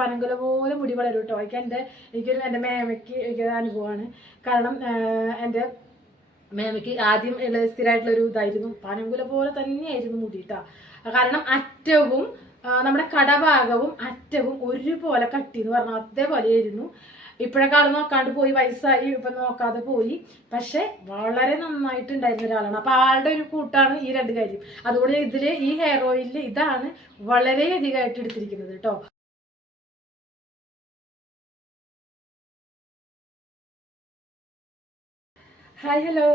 പനങ്കുല പോലെ മുടി വളരും കേട്ടോ എനിക്ക് എന്റെ എനിക്കൊരു എന്റെ മേമയ്ക്ക് എനിക്കൊരു അനുഭവമാണ്. കാരണം എന്റെ മേമയ്ക്ക് ആദ്യം ഉള്ള സ്ഥിരമായിട്ടുള്ള ഒരു ഇതായിരുന്നു. പനങ്കുല പോലെ തന്നെയായിരുന്നു മുടി കേട്ടോ കാരണം അറ്റവും നമ്മുടെ കടഭാഗവും അറ്റവും ഒരുപോലെ കട്ടി എന്ന് പറഞ്ഞാൽ അതേപോലെയായിരുന്നു. ഇപ്പോഴൊക്കെ ആൾ നോക്കാണ്ട് പോയി വയസ്സായി ഇപ്പം നോക്കാതെ പോയി. പക്ഷെ വളരെ നന്നായിട്ടുണ്ടായിരുന്ന ഒരാളാണ്. അപ്പൊ ആളുടെ ഒരു കൂട്ടാണ് ഈ രണ്ട് കാര്യം. അതുകൊണ്ട് ഇതിൽ ഈ ഹെയർ ഓയിലിൽ ഇതാണ് വളരെയധികമായിട്ട് എടുത്തിരിക്കുന്നത് കേട്ടോ ഹായ് ഹലോ.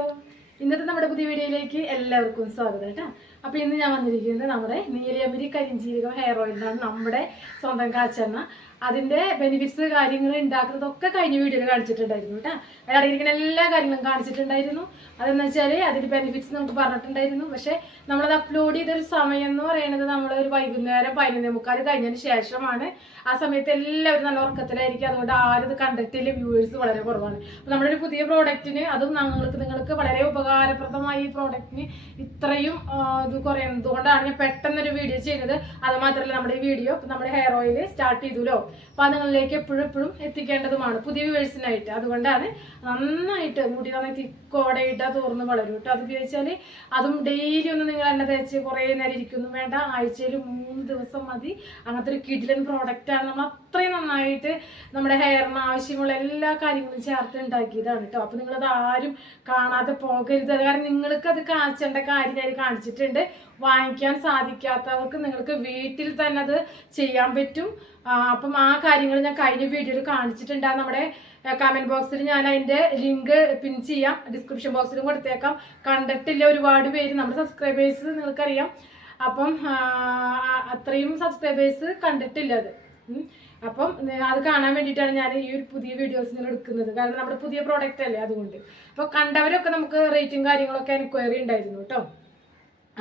ഇന്നത്തെ നമ്മുടെ പുതിയ വീഡിയോയിലേക്ക് എല്ലാവർക്കും സ്വാഗതം കേട്ടോ. അപ്പോൾ ഇന്ന് ഞാൻ വന്നിരിക്കുന്നത് നമ്മുടെ നീലിയമ്പരി കരിഞ്ചീരകം ഹെയർ ഓയിലാണ് നമ്മുടെ സ്വന്തം കാച്ചെണ്ണ. അതിന്റെ ബെനിഫിറ്റ്സ് കാര്യങ്ങൾ ഉണ്ടാക്കുന്നതൊക്കെ കഴിഞ്ഞ വീഡിയോയിൽ കാണിച്ചിട്ടുണ്ടായിരുന്നു കേട്ടോ. അടങ്ങിയിരിക്കുന്ന എല്ലാ കാര്യങ്ങളും കാണിച്ചിട്ടുണ്ടായിരുന്നു. അതെന്ന് വെച്ചാൽ അതിന്റെ ബെനിഫിറ്റ്സ് നമുക്ക് പറഞ്ഞിട്ടുണ്ടായിരുന്നു. പക്ഷേ നമ്മളത് അപ്ലോഡ് ചെയ്തൊരു സമയം എന്ന് പറയുന്നത് നമ്മൾ ഒരു വൈകുന്നേരം പതിനൊന്നേ മുക്കാൽ കഴിഞ്ഞതിന് ശേഷമാണ്. ആ സമയത്ത് എല്ലാവരും നല്ല ഉറക്കത്തിലായിരിക്കും. അതുകൊണ്ട് ആരും ഇത് കണ്ടിട്ടില്ല. വ്യൂവേഴ്സ് വളരെ കുറവാണ്. അപ്പോൾ നമ്മുടെ ഒരു പുതിയ പ്രോഡക്റ്റിന് അതും ഞങ്ങൾക്ക് നിങ്ങൾക്ക് വളരെ ഉപകാരപ്രദമായ ഈ പ്രോഡക്റ്റിന് ഇത്രയും ആ, ഇത് കുറയുന്നത് ഞാൻ പെട്ടെന്നൊരു വീഡിയോ ചെയ്യുന്നത്? അത് മാത്രമല്ല നമ്മുടെ ഈ വീഡിയോ നമ്മുടെ ഹെയർ ഓയിൽ സ്റ്റാർട്ട് ചെയ്തുല്ലോ. അപ്പോൾ നിങ്ങളിലേക്ക് എപ്പോഴും എപ്പോഴും എത്തിക്കേണ്ടതുമാണ്. പുതിയ വ്യൂവേഴ്സിനായിട്ട് അതുകൊണ്ടാണ് നന്നായിട്ട് മുടി നന്നായി തിക്കോടെ ഇട്ടാൽ തോർന്ന് വളരും കേട്ടോ. അത് ഉപയോഗിച്ചാൽ അതും ഡെയിലി ഒന്ന് നിങ്ങൾ എണ്ണ തേച്ച് കുറേ നേരം ഇരിക്കുന്നു വേണ്ട. ആഴ്ചയിൽ മൂന്ന് ദിവസം മതി. അങ്ങനത്തെ ഒരു കിഡിലൻ ആണ്. നമ്മൾ അത്രയും നന്നായിട്ട് നമ്മുടെ ഹെയറിന് ആവശ്യമുള്ള എല്ലാ കാര്യങ്ങളും ചേർത്ത് ഉണ്ടാക്കിയതാണ് കേട്ടോ. അപ്പോൾ നിങ്ങളത് ആരും കാണാതെ പോകരുത്. കാരണം നിങ്ങൾക്ക് അത് കാച്ചേണ്ട കാര്യം ഞാൻ കാണിച്ചിട്ടുണ്ട്. വാങ്ങിക്കാൻ സാധിക്കാത്തവർക്ക് നിങ്ങൾക്ക് വീട്ടിൽ തന്നെ അത് ചെയ്യാൻ പറ്റും. അപ്പം ആ കാര്യങ്ങൾ ഞാൻ കഴിഞ്ഞ വീഡിയോയിൽ കാണിച്ചിട്ടുണ്ട്. നമ്മുടെ കമന്റ് ബോക്സിൽ ഞാൻ അതിന്റെ ലിങ്ക് പിൻ ചെയ്യാം. ഡിസ്ക്രിപ്ഷൻ ബോക്സിലും കൊടുത്തേക്കാം. കണ്ടിട്ടില്ല ഒരുപാട് പേര്. നമ്മുടെ സബ്സ്ക്രൈബേഴ്സ് നിങ്ങൾക്കറിയാം. അപ്പം അത്രയും സബ്സ്ക്രൈബേഴ്സ് കണ്ടിട്ടില്ല അത്. അപ്പം അത് കാണാൻ വേണ്ടിയിട്ടാണ് ഞാൻ ഈ ഒരു പുതിയ വീഡിയോസ് നിങ്ങൾ എടുക്കുന്നത്. കാരണം നമ്മുടെ പുതിയ പ്രോഡക്റ്റ് അല്ലേ അതുകൊണ്ട്. അപ്പോൾ കണ്ടവരൊക്കെ നമുക്ക് റേറ്റും കാര്യങ്ങളൊക്കെ എൻക്വയറി ഉണ്ടായിരുന്നു കേട്ടോ.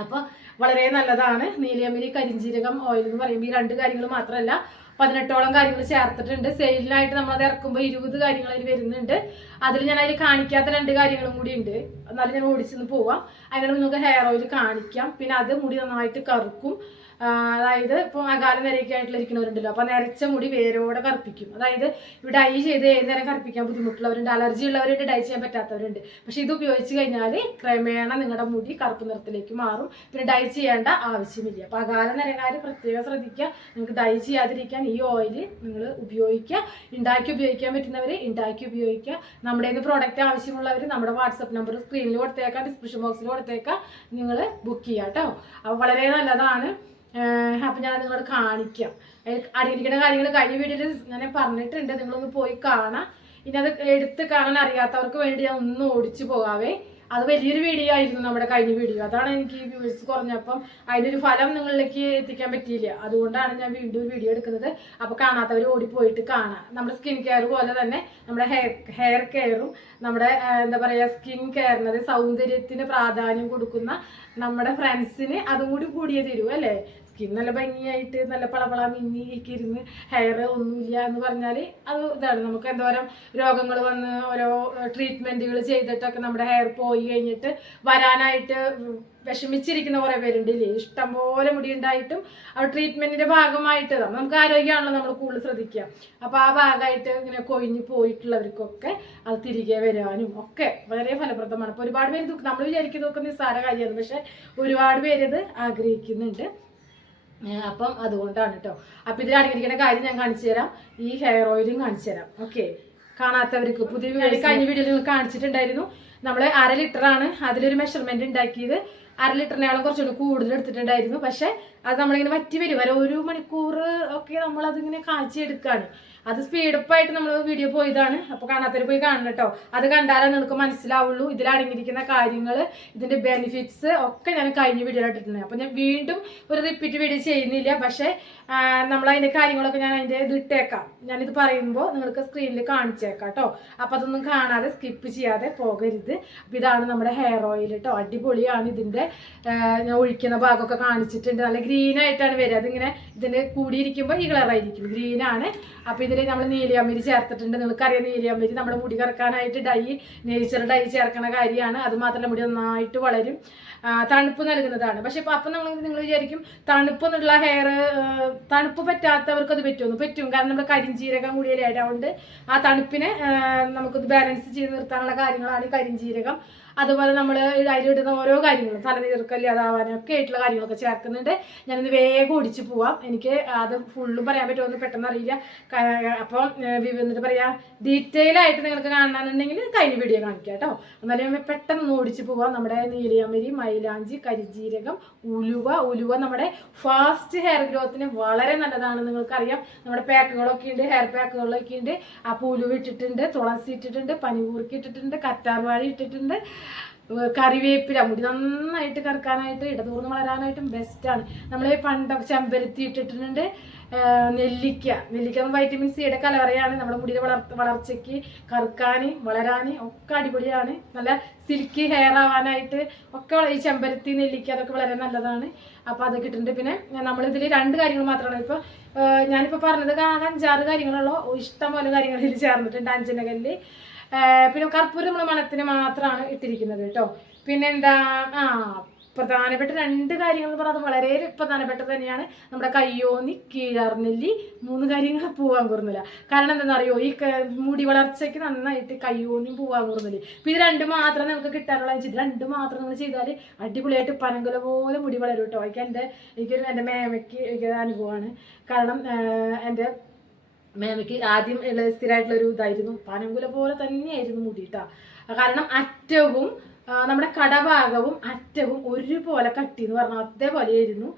അപ്പോൾ വളരെ നല്ലതാണ്. നീലയമരി കരിഞ്ചീരകം ഓയിൽ എന്ന് പറയുമ്പോൾ ഈ രണ്ട് കാര്യങ്ങൾ മാത്രമല്ല പതിനെട്ടോളം കാര്യങ്ങൾ ചേർത്തിട്ടുണ്ട്. സെയിലിനായിട്ട് നമ്മളത് ഇറക്കുമ്പോൾ ഇരുപത് കാര്യങ്ങൾ അതിൽ വരുന്നുണ്ട്. അതിൽ ഞാൻ അതിൽ കാണിക്കാത്ത രണ്ട് കാര്യങ്ങളും കൂടി ഉണ്ട്. എന്നാലും ഞാൻ ഓടിച്ചൊന്ന് പോവാം. അതിനോട് നിങ്ങൾക്ക് ഹെയർ ഓയിൽ കാണിക്കാം. പിന്നെ അത് മുടി നന്നായിട്ട് കറുക്കും. അതായത് ഇപ്പോൾ അകാല നിരയൊക്കെ ആയിട്ടുള്ള ഇരിക്കുന്നവരുണ്ടല്ലോ. അപ്പോൾ നിരച്ച മുടി വേരോടെ കറുപ്പിക്കും. അതായത് ഇവിടെ ഡൈ ചെയ്ത് ഏത് നേരം കറുപ്പിക്കാൻ ബുദ്ധിമുട്ടുള്ളവരുണ്ട് അലർജി ഉള്ളവരുണ്ട് ഡൈ ചെയ്യാൻ പറ്റാത്തവരുണ്ട്. പക്ഷെ ഇത് ഉപയോഗിച്ച് കഴിഞ്ഞാൽ ക്രമേണ നിങ്ങളുടെ മുടി കറുപ്പ് നിറത്തിലേക്ക് മാറും. പിന്നെ ഡൈ ചെയ്യേണ്ട ആവശ്യമില്ല. അപ്പോൾ അകാല നിരകാര് പ്രത്യേകം ശ്രദ്ധിക്കുക. നിങ്ങൾക്ക് ഡൈ ചെയ്യാതിരിക്കാൻ ഈ ഓയിൽ നിങ്ങൾ ഉപയോഗിക്കുക. ഉണ്ടാക്കി ഉപയോഗിക്കാൻ പറ്റുന്നവർ ഉണ്ടാക്കി ഉപയോഗിക്കുക. നമ്മുടെ കയ്യിൽ പ്രോഡക്റ്റ് ആവശ്യമുള്ളവർ നമ്മുടെ വാട്സപ്പ് നമ്പർ സ്ക്രീനിൽ കൊടുത്തേക്കാം ഡിസ്ക്രിപ്ഷൻ ബോക്സിൽ കൊടുത്തേക്കാം. നിങ്ങൾ ബുക്ക് ചെയ്യാം കേട്ടോ അപ്പോൾ വളരെ നല്ലതാണ്. അപ്പം ഞാൻ നിങ്ങളോട് കാണിക്കാം. അതിൽ അടങ്ങിയിരിക്കുന്ന കാര്യങ്ങൾ കഴിഞ്ഞ വീഡിയോയിൽ ഞാൻ പറഞ്ഞിട്ടുണ്ട്. നിങ്ങളൊന്ന് പോയി കാണാം. ഇനി അത് എടുത്ത് കാണാൻ അറിയാത്തവർക്ക് വേണ്ടി ഞാൻ ഒന്ന് ഓടിച്ചു പോകാവേ. അത് വലിയൊരു വീഡിയോ ആയിരുന്നു നമ്മുടെ കഴിഞ്ഞ വീഡിയോ. അതാണ് എനിക്ക് വ്യൂവേഴ്സ് കുറഞ്ഞപ്പം അതിനൊരു ഫലം നിങ്ങളിലേക്ക് എത്തിക്കാൻ പറ്റിയില്ല. അതുകൊണ്ടാണ് ഞാൻ വീണ്ടും ഒരു വീഡിയോ എടുക്കുന്നത്. അപ്പോൾ കാണാത്തവർ ഓടിപ്പോയിട്ട് കാണാം. നമ്മുടെ സ്കിൻ കെയർ പോലെ തന്നെ നമ്മുടെ ഹെയർ ഹെയർ കെയറും നമ്മുടെ എന്താ പറയുക സ്കിൻ കെയറിനത് സൗന്ദര്യത്തിന് പ്രാധാന്യം കൊടുക്കുന്ന നമ്മുടെ ഫ്രണ്ട്സിന് അതും കൂടി കൂടിയേ തരൂ അല്ലേ? സ്കിൻ നല്ല ഭംഗിയായിട്ട് നല്ല പളപള മിന്നിയൊക്കെ ഇരുന്ന് ഹെയർ ഒന്നുമില്ല എന്ന് പറഞ്ഞാൽ അത് ഇതാണ്. നമുക്ക് എന്തോരം രോഗങ്ങൾ വന്ന് ഓരോ ട്രീറ്റ്മെന്റുകൾ ചെയ്തിട്ടൊക്കെ നമ്മുടെ ഹെയർ പോയി കഴിഞ്ഞിട്ട് വരാനായിട്ട് വിഷമിച്ചിരിക്കുന്ന കുറേ പേരുണ്ട് ഇല്ലേ ഇഷ്ടംപോലെ മുടി ഉണ്ടായിട്ടും ആ ട്രീറ്റ്മെന്റിന്റെ ഭാഗമായിട്ട് നമുക്ക് ആരോഗ്യമാണല്ലോ നമ്മൾ കൂടുതൽ ശ്രദ്ധിക്കുക. അപ്പോൾ ആ ഭാഗമായിട്ട് ഇങ്ങനെ കൊഴിഞ്ഞ് പോയിട്ടുള്ളവർക്കൊക്കെ അത് തിരികെ വരാനും ഒക്കെ വളരെ ഫലപ്രദമാണ്. അപ്പോൾ ഒരുപാട് പേര് നമ്മൾ വിചാരിക്കുന്നതൊക്കെ നിസ്സാര കാര്യമാണ്. പക്ഷേ ഒരുപാട് പേര് ഇത് ആഗ്രഹിക്കുന്നുണ്ട്. അപ്പം അതുകൊണ്ടാണ് കേട്ടോ അപ്പം ഇതിൽ അടങ്ങിയിരിക്കുന്ന കാര്യം ഞാൻ കാണിച്ചു തരാം. ഈ ഹെയർ ഓയിലും കാണിച്ചു തരാം. ഓക്കെ കാണാത്തവർക്ക് പുതിയ കഴിഞ്ഞ വീഡിയോയിൽ കാണിച്ചിട്ടുണ്ടായിരുന്നു. നമ്മൾ അര ലിറ്ററാണ് അതിലൊരു മെഷർമെന്റ് ഉണ്ടാക്കിയത്. അര ലിറ്ററിനേക്കാളും കുറച്ചുകൂടി കൂടുതൽ എടുത്തിട്ടുണ്ടായിരുന്നു. പക്ഷെ അത് നമ്മളിങ്ങനെ വറ്റി വരും. വരെ ഒരു മണിക്കൂർ ഒക്കെ നമ്മൾ അതിങ്ങനെ കാച്ചിയെടുക്കുകയാണ് അത് സ്പീഡപ്പായിട്ട് നമ്മൾ വീഡിയോ പോയതാണ്. അപ്പോൾ കാണാത്തവർ പോയി കാണണം കേട്ടോ. അത് കണ്ടാലേ നിങ്ങൾക്ക് മനസ്സിലാവുള്ളൂ. ഇതിൽ അടങ്ങിയിരിക്കുന്ന കാര്യങ്ങൾ ഇതിന്റെ ബെനിഫിറ്റ്സ് ഒക്കെ ഞാൻ കഴിഞ്ഞ വീഡിയോ ഇട്ടിട്ടുണ്ട്. അപ്പോൾ ഞാൻ വീണ്ടും ഒരു റിപ്പീറ്റ് വീഡിയോ ചെയ്യുന്നില്ല. പക്ഷേ നമ്മൾ അതിന്റെ കാര്യങ്ങളൊക്കെ ഞാൻ അതിന്റെ ഇത് ഇട്ടേക്കാം. ഞാനിത് പറയുമ്പോൾ നിങ്ങൾക്ക് സ്ക്രീനിൽ കാണിച്ചേക്കാം കേട്ടോ. അപ്പോൾ അതൊന്നും കാണാതെ സ്കിപ്പ് ചെയ്യാതെ പോകരുത്. അപ്പോൾ ഇതാണ് നമ്മുടെ ഹെയർ ഓയിൽ കേട്ടോ അടിപൊളിയാണ് ഇതിന്റെ ഞാൻ ഒഴിക്കുന്ന ഭാഗമൊക്കെ കാണിച്ചിട്ടുണ്ട്. നല്ല ഗ്രീൻ ആയിട്ടാണ് വരിക. അതിങ്ങനെ ഇതിന് കൂടിയിരിക്കുമ്പോൾ ഈ കളറായിരിക്കും ഗ്രീനാണ് അപ്പോൾ ഇതിൽ നമ്മൾ നീലിയാമ്പരി ചേർത്തിട്ടുണ്ട്. നിങ്ങൾക്കറിയാം നീലിയാമ്പരി നമ്മുടെ മുടി കറക്കാനായിട്ട് ഡൈ നേച്ചർ ഡൈ ചേർക്കണ കാര്യമാണ്. അത് മാത്രമല്ല മുടി നന്നായിട്ട് വളരും. തണുപ്പ് നൽകുന്നതാണ്. പക്ഷെ ഇപ്പം അപ്പം നമ്മൾ നിങ്ങൾ വിചാരിക്കും തണുപ്പ് എന്നുള്ള ഹെയർ തണുപ്പ് പറ്റാത്തവർക്ക് അത് പറ്റുമെന്ന്. പറ്റും. കാരണം നമ്മുടെ കരിഞ്ചീരകം കൂടിയതായതുകൊണ്ട് ആ തണുപ്പിനെ നമുക്കത് ബാലൻസ് ചെയ്ത് നിർത്താനുള്ള കാര്യങ്ങളാണ് കരിഞ്ജീരകം അതുപോലെ നമ്മൾ അതിലിടുന്ന ഓരോ കാര്യങ്ങളും. തലനീർക്കൽ അതാവാനും ഒക്കെ ആയിട്ടുള്ള കാര്യങ്ങളൊക്കെ ചേർക്കുന്നുണ്ട്. ഞാനിന്ന് വേഗം ഒടിച്ച് പോവാം. എനിക്ക് അത് ഫുള്ളും പറയാൻ പറ്റുമെന്ന് പെട്ടെന്ന് അറിയില്ല. അപ്പോൾ അപ്പം എന്നിട്ട് പറയാം. ഡീറ്റെയിൽ ആയിട്ട് നിങ്ങൾക്ക് കാണാനുണ്ടെങ്കിൽ കഴിഞ്ഞ വീഡിയോ കാണിക്കാം കേട്ടോ. എന്നാലും പെട്ടെന്ന് ഓടിച്ച് പോവാം. നമ്മുടെ നീലയമരി മൈലാഞ്ചി കരിജീരകം ഉലുവ. ഉലുവ നമ്മുടെ ഫാസ്റ്റ് ഹെയർ ഗ്രോത്തിന് വളരെ നല്ലതാണ് നിങ്ങൾക്കറിയാം. നമ്മുടെ പാക്കുകളൊക്കെ ഉണ്ട് ഹെയർ പാക്കുകളൊക്കെ ഉണ്ട്. അപ്പോൾ ഉലുവ ഇട്ടിട്ടുണ്ട് തുളസി ഇട്ടിട്ടുണ്ട് പനികൂർക്കി ഇട്ടിട്ടുണ്ട് കറ്റാർവാഴി ഇട്ടിട്ടുണ്ട്. കറിവേപ്പില മുടി നന്നായിട്ട് കറക്കാനായിട്ട് ഇടതൂർന്ന് വളരാനായിട്ടും ബെസ്റ്റാണ് നമ്മൾ പണ്ടൊക്കെ ചെമ്പരത്തി ഇട്ടിട്ടുണ്ട്. നെല്ലിക്ക. നെല്ലിക്ക വൈറ്റമിൻ സിയുടെ കലവറയാണ്. നമ്മുടെ മുടിയുടെ വളർ വളർച്ചയ്ക്ക് കറുക്കാൻ വളരാൻ ഒക്കെ അടിപൊളിയാണ്. നല്ല സിൽക്കി ഹെയർ ആവാനായിട്ട് ഒക്കെ ഈ ചെമ്പരത്തി നെല്ലിക്ക അതൊക്കെ വളരെ നല്ലതാണ്. അപ്പോൾ അതൊക്കെ ഇട്ടിട്ടുണ്ട് പിന്നെ നമ്മളിതിൽ രണ്ട് കാര്യങ്ങൾ മാത്രമാണ്. ഇപ്പോൾ ഞാനിപ്പോൾ പറഞ്ഞത് അഞ്ചാറ് കാര്യങ്ങളുള്ളൂ. ഇഷ്ടം പോലെ കാര്യങ്ങളിൽ ചേർന്നിട്ടുണ്ട്. അഞ്ചനകല്ല് പിന്നെ കർപ്പൂരം നമ്മൾ മണത്തിന് മാത്രമാണ് ഇട്ടിരിക്കുന്നത് കേട്ടോ. പിന്നെ എന്താ ആ പ്രധാനപ്പെട്ട രണ്ട് കാര്യങ്ങൾ എന്ന് പറഞ്ഞാൽ വളരെ പ്രധാനപ്പെട്ടത് തന്നെയാണ്. നമ്മുടെ കയ്യോന്നി കീഴർനെല്ലി മൂന്ന് കാര്യങ്ങൾ പൂവാൻ കുറുന്നില്ല കാരണം എന്താണെന്ന് അറിയോ ഈ മുടി വളർച്ചയ്ക്ക് നന്നായിട്ട് കയ്യോന്നിയും പൂവാൻ കുറുന്നില്ല ഇപ്പം ഇത് രണ്ട് മാത്രമേ നമുക്ക് കിട്ടാനുള്ള ഇത് രണ്ട് മാത്രം നമ്മൾ ചെയ്താൽ അടിപൊളിയായിട്ട് പനങ്കുല പോലെ മുടി വളരും കേട്ടോ. എനിക്ക് എന്റെ എനിക്കൊരു എന്റെ മേമയ്ക്ക് എനിക്ക് അനുഭവമാണ്. കാരണം എന്റെ മേമയ്ക്ക് ആദ്യം സ്ഥിരമായിട്ടുള്ള ഒരു ഇതായിരുന്നു. പനങ്കുല പോലെ തന്നെയായിരുന്നു മുടി കേട്ടോ കാരണം അറ്റവും നമ്മുടെ കടഭാഗവും അറ്റവും ഒരുപോലെ കട്ടി എന്ന് പറഞ്ഞാൽ അതേപോലെയായിരുന്നു.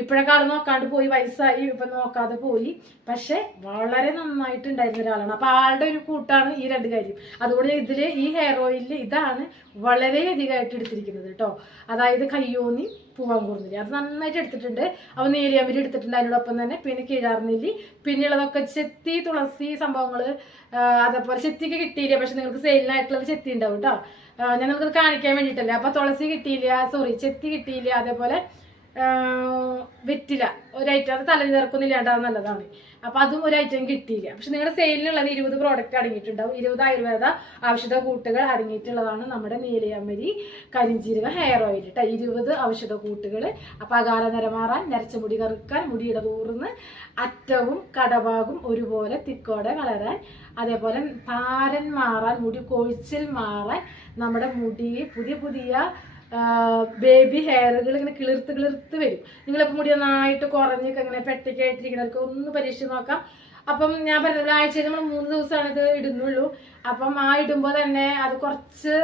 ഇപ്പോഴൊക്കെ ആൾ നോക്കാണ്ട് പോയി വയസ്സായി ഇപ്പം നോക്കാതെ പോയി. പക്ഷെ വളരെ നന്നായിട്ടുണ്ടായിരുന്ന ഒരാളാണ്. അപ്പോൾ ആളുടെ ഒരു കൂട്ടാണ് ഈ രണ്ട് കാര്യം. അതുകൊണ്ട് ഇതിൽ ഈ ഹെയർ ഓയിലിൽ ഇതാണ് വളരെയധികമായിട്ട് എടുത്തിരിക്കുന്നത് കേട്ടോ അതായത് കയ്യോന്നി പൂവാൻ കൂർന്നില്ല അത് നന്നായിട്ട് എടുത്തിട്ടുണ്ട്. അപ്പോൾ നീലിയമ്പരി എടുത്തിട്ടുണ്ട് അതിനോടൊപ്പം തന്നെ. പിന്നെ കിഴാർന്നില്ലി പിന്നെയുള്ളതൊക്കെ ചെത്തി തുളസി സംഭവങ്ങൾ അതേപോലെ ചെത്തിക്ക് കിട്ടിയില്ല? പക്ഷെ നിങ്ങൾക്ക് സെയിലിനായിട്ടുള്ളത് ചെത്തി ഉണ്ടാവും കേട്ടോ ഞാൻ നിങ്ങൾക്ക് കാണിക്കാൻ വേണ്ടിയിട്ടല്ലേ? അപ്പോൾ തുളസി കിട്ടിയില്ല സോറി ചെത്തി കിട്ടിയില്ല അതേപോലെ വെറ്റില. ഒരു ഐറ്റം അത് തലനിറക്കൊന്നും നല്ലതാണ്. അപ്പോൾ അതും ഒരു ഐറ്റം കിട്ടിയില്ല. പക്ഷെ നിങ്ങളുടെ സെയിലിനുള്ളത് ഇരുപത് പ്രോഡക്റ്റ് അടങ്ങിയിട്ടുണ്ടാവും. ഇരുപത് ആയുർവേദ ഔഷധ കൂട്ടുകൾ അടങ്ങിയിട്ടുള്ളതാണ് നമ്മുടെ നീലയമ്മരി കരിഞ്ചീരക ഹെയർ ഓയിൽ കേട്ടോ ഇരുപത് ഔഷധ കൂട്ടുകൾ. അപ്പോൾ അകാല നിരമാറാൻ നരച്ച മുടി കറുക്കാൻ മുടിയുടെ ഇടതൂർന്ന് അറ്റവും കടഭാഗും ഒരുപോലെ തിക്കോടെ വളരാൻ അതേപോലെ താരൻ മാറാൻ മുടി കൊഴിച്ചിൽ മാറാൻ നമ്മുടെ മുടിയെ പുതിയ പുതിയ ബേബി ഹെയറുകൾ ഇങ്ങനെ കിളിർത്ത് കിളിർത്ത് വരും. നിങ്ങളിപ്പോൾ മുടി നന്നായിട്ട് കുറഞ്ഞൊക്കെ ഇങ്ങനെ പെട്ടയ്ക്കായിട്ടിരിക്കുന്നവർക്ക് ഒന്ന് പരീക്ഷിച്ച് നോക്കാം. അപ്പം ഞാൻ പറഞ്ഞത് ആഴ്ചയിൽ നമ്മൾ മൂന്ന് ദിവസമാണ് ഇത് ഇടുന്നുള്ളൂ. അപ്പം ആ ഇടുമ്പോൾ തന്നെ അത് കുറച്ച്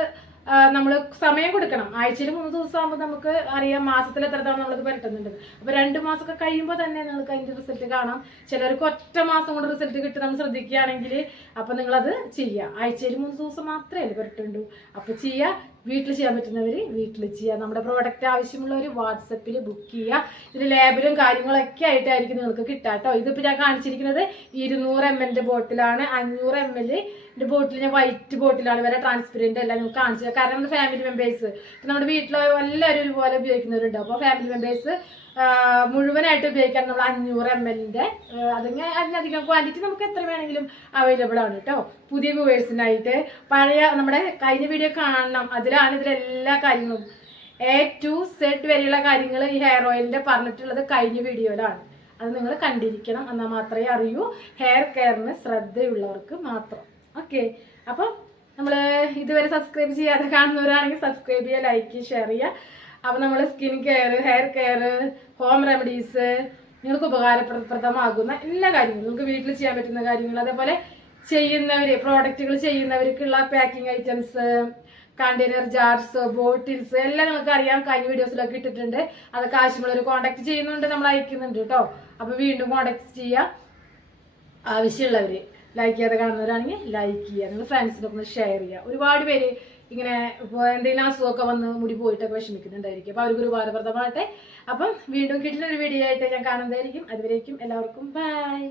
നമ്മൾ സമയം കൊടുക്കണം. ആഴ്ചയിൽ മൂന്ന് ദിവസം ആകുമ്പോൾ നമുക്ക് അറിയാം മാസത്തിൽ എത്ര തവണ നമ്മളിത് പരട്ടുന്നുണ്ട്. അപ്പോൾ രണ്ട് മാസമൊക്കെ കഴിയുമ്പോൾ തന്നെ നിങ്ങൾക്ക് അതിന്റെ റിസൾട്ട് കാണാം. ചിലർക്ക് ഒറ്റ മാസം കൊണ്ട് റിസൾട്ട് കിട്ടും നമ്മൾ ശ്രദ്ധിക്കുകയാണെങ്കിൽ അപ്പോൾ നിങ്ങളത് ചെയ്യുക ആഴ്ചയിൽ മൂന്ന് ദിവസം മാത്രമേ പരട്ടുണ്ടൂ അപ്പോൾ ചെയ്യുക വീട്ടിൽ ചെയ്യാൻ പറ്റുന്നവർ വീട്ടിൽ ചെയ്യുക നമ്മുടെ പ്രോഡക്റ്റ് ആവശ്യമുള്ളവർ വാട്സപ്പിൽ ബുക്ക് ചെയ്യുക. ഇതിൽ ലേബലും കാര്യങ്ങളൊക്കെ ആയിട്ടായിരിക്കും നിങ്ങൾക്ക് കിട്ടുക കേട്ടോ ഇതിപ്പോൾ ഞാൻ കാണിച്ചിരിക്കുന്നത് ഇരുന്നൂറ് എം എല്ലിന്റെ ബോട്ടിലാണ് അഞ്ഞൂറ് എം എല്ലിന്റെ ബോട്ടിൽ ഞാൻ വൈറ്റ് ബോട്ടിലാണ് വരെ ട്രാൻസ്പെറന്റ് അല്ല നിങ്ങൾക്ക് കാണിച്ചത്. കാരണം നമ്മുടെ ഫാമിലി മെമ്പേഴ്സ് നമ്മുടെ വീട്ടിൽ എല്ലാവരും ഒരുപോലെ ഉപയോഗിക്കുന്നവരുണ്ട് അപ്പോൾ ഫാമിലി മെമ്പേഴ്സ് മുഴുവനായിട്ട് ഉപയോഗിക്കാൻ നമ്മൾ അഞ്ഞൂറ് എം എല്ലിന്റെ അതിങ്ങനെ അതിനധികം ക്വാണ്ടിറ്റി നമുക്ക് എത്ര വേണമെങ്കിലും അവൈലബിൾ ആണ് കേട്ടോ പുതിയ വ്യൂവേഴ്സിനായിട്ട് പഴയ നമ്മുടെ കഴിഞ്ഞ വീഡിയോ കാണണം. അതിലാണ് ഇതിലെല്ലാ കാര്യങ്ങളും. എ ടു സെഡ് വരെയുള്ള കാര്യങ്ങൾ ഈ ഹെയർ ഓയിലിന്റെ പറഞ്ഞിട്ടുള്ളത് കഴിഞ്ഞ വീഡിയോയിലാണ് അത് നിങ്ങൾ കണ്ടിരിക്കണം. എന്നാൽ മാത്രമേ അറിയൂ. ഹെയർ കെയറിന് ശ്രദ്ധയുള്ളവർക്ക് മാത്രം. ഓക്കെ അപ്പം നമ്മൾ ഇതുവരെ സബ്സ്ക്രൈബ് ചെയ്യാതെ കാണുന്നവരാണെങ്കിൽ സബ്സ്ക്രൈബ് ചെയ്യുക ലൈക്ക് ചെയ്യുക ഷെയർ ചെയ്യുക. അപ്പോൾ നമ്മൾ skin care hair care home remedies നിങ്ങൾക്ക് ഉപകാരപ്രദമാകുന്ന എല്ലാ കാര്യങ്ങളും. നിങ്ങൾക്ക് വീട്ടിൽ ചെയ്യാൻ പറ്റുന്ന കാര്യങ്ങൾ അതേപോലെ ചെയ്യുന്നവർ പ്രോഡക്റ്റുകൾ ചെയ്യുന്നവർക്കുള്ള packing items container jars bottles എല്ലാം നിങ്ങൾക്ക് അറിയാം. കഴിഞ്ഞ വീഡിയോസിലൊക്കെ ഇട്ടിട്ടുണ്ട്. അതൊക്കെ ആവശ്യമുള്ളവർ കോണ്ടാക്ട് ചെയ്യുന്നുണ്ട് നമ്മൾ അയക്കുന്നുണ്ട് കേട്ടോ അപ്പോൾ വീണ്ടും കോണ്ടാക്ട് ചെയ്യുക ആവശ്യമുള്ളവർ ലൈക്ക് ചെയ്യാതെ കാണുന്നവരാണെങ്കിൽ ലൈക്ക് ചെയ്യുക നിങ്ങൾ ഫ്രണ്ട്സിനൊക്കെ ഒന്ന് ഷെയർ ചെയ്യുക ഒരുപാട് പേര് ഇങ്ങനെ എന്തെങ്കിലും അസുഖമൊക്കെ വന്ന് മുടി പോയിട്ടൊക്കെ വിഷമിക്കുന്നുണ്ടായിരിക്കും. അപ്പോൾ അവർക്കൊരു ഉപകാരപ്രദമാകട്ടെ. അപ്പം വീണ്ടും കിട്ടുന്ന ഒരു വീഡിയോ ആയിട്ട് ഞാൻ കാണുന്നതായിരിക്കും. അതുവരേക്കും എല്ലാവർക്കും ബൈ